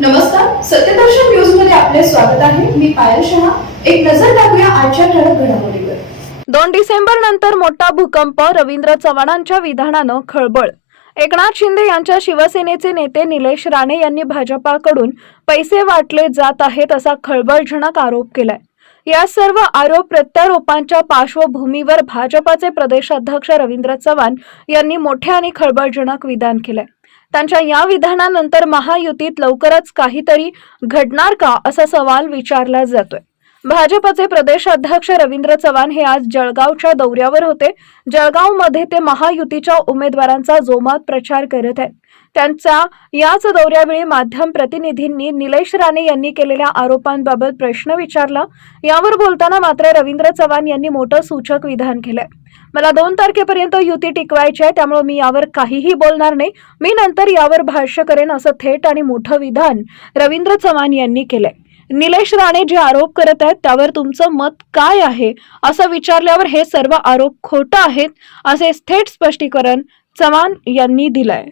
नमस्कार सत्यदर्शन न्यूजमध्ये आपले स्वागत आहे. मी पायल शहा. एक नजर टाकूया आजच्या ठळक घडामोडीवर. दोन डिसेंबर नंतर मोठा भूकंप रवींद्र चव्हाणांच्या विधानानं खळबळ. एकनाथ शिंदे यांच्या शिवसेनेचे नेते निलेश राणे यांनी भाजपाकडून पैसे वाटले जात आहेत असा खळबळजनक आरोप केलाय. या सर्व आरोप प्रत्यारोपांच्या पार्श्वभूमीवर भाजपाचे प्रदेशाध्यक्ष रवींद्र चव्हाण यांनी मोठे आणि खळबळजनक विधान केलंय. त्यांच्या या विधानानंतर महायुतीत लवकरच काहीतरी घडणार का असा सवाल विचारला जातोय. भाजपचे प्रदेशाध्यक्ष रवींद्र चव्हाण हे आज जळगावच्या दौऱ्यावर होते. जळगावमध्ये ते महायुतीच्या उमेदवारांचा जोमात प्रचार करत आहेत. त्यांचा याच दौऱ्यावेळी माध्यम प्रतिनिधींनी निलेश राणे यांनी केलेल्या आरोपांबाबत प्रश्न विचारला. यावर बोलताना मात्र रवींद्र चव्हाण यांनी मोठं सूचक विधान केलंय. मला दोन तारखेपर्यंत युती टिकवायची आहे त्यामुळे मी यावर काहीही बोलणार नाही. मी नंतर यावर भाष्य करेन असं थेट आणि मोठं विधान रवींद्र चव्हाण यांनी केलंय. निलेश राणे जे आरोप करत आहेत त्यावर तुमचं मत काय आहे? असं विचारल्यावर हे सर्व आरोप खोटं आहेत असे थेट स्पष्टीकरण चव्हाण यांनी दिलंय.